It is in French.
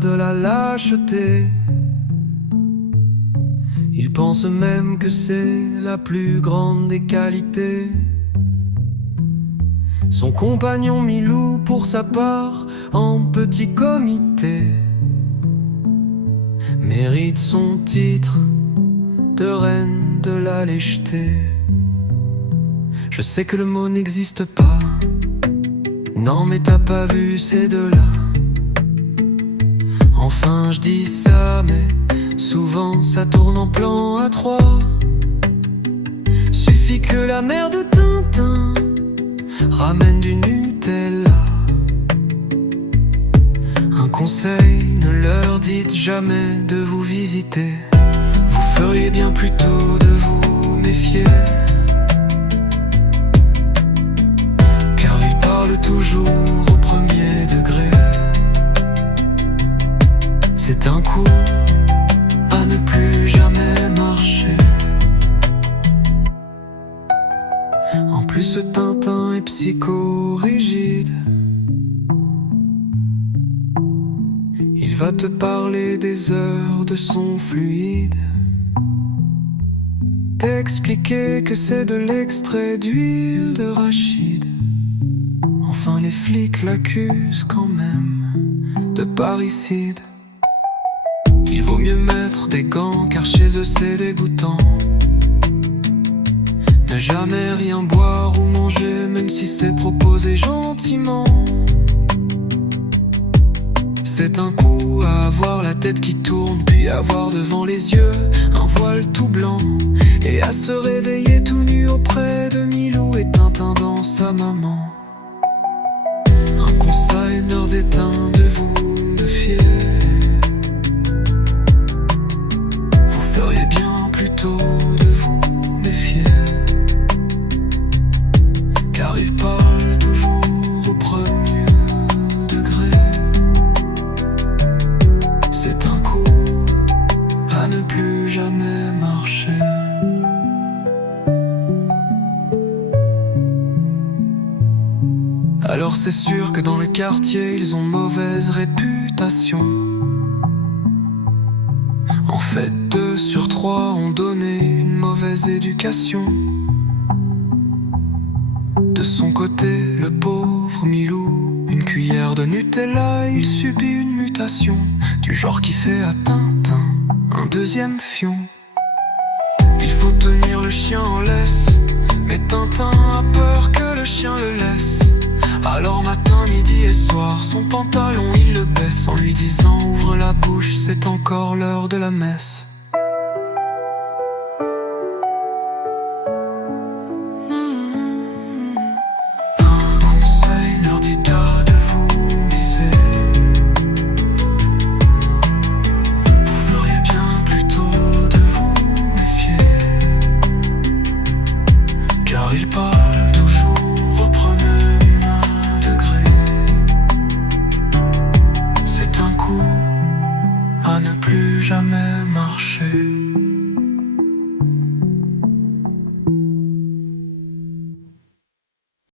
de la lâcheté. Il pense même que c'est la plus grande des qualités. Son compagnon Milou, pour sa part, en petit comité, mérite son titre de reine de la lècheté. Je sais que le mot n'existe pas, non mais t'as pas vu ces deux-là. Enfin je dis ça, mais souvent ça tourne en plan à trois. Suffit que la mère de Tintin ramène du Nutella. Un conseil, ne leur dites jamais de vous visiter. Vous feriez bien plutôt de vous méfier, car ils parlent toujours au premier degré. C'est un coup à ne plus jamais marcher. En plus ce Tintin est psychorigide. Il va te parler des heures de son fluide, t'expliquer que c'est de l'extrait d'huile de rachide. Enfin les flics l'accusent quand même de parricide. Il vaut mieux mettre des gants, car chez eux c'est dégoûtant. Ne jamais rien boire ou manger, même si c'est proposé gentiment. C'est un coup à avoir la tête qui tourne, puis avoir devant les yeux un voile tout blanc, et à se réveiller tout nu auprès de Milou et Tintin dans sa maman. Un conseil, ne leur éteint de vous défier. Vous feriez bien plutôt de vous méfier, car ils parlent toujours au premier degré. C'est un coup à ne plus jamais marcher. Alors c'est sûr que dans le quartier ils ont mauvaise réputation. En fait 2 sur 3 ont donné une mauvaise éducation. De son côté le pauvre Milou, une cuillère de Nutella, il subit une mutation, du genre qui fait à Tintin un deuxième fion. Il faut tenir le chien en laisse, mais Tintin a peur que le chien le laisse. Alors matin, midi et soir, son pantalon il le baisse, en lui disant ouvre la bouche, c'est encore l'heure de la messe.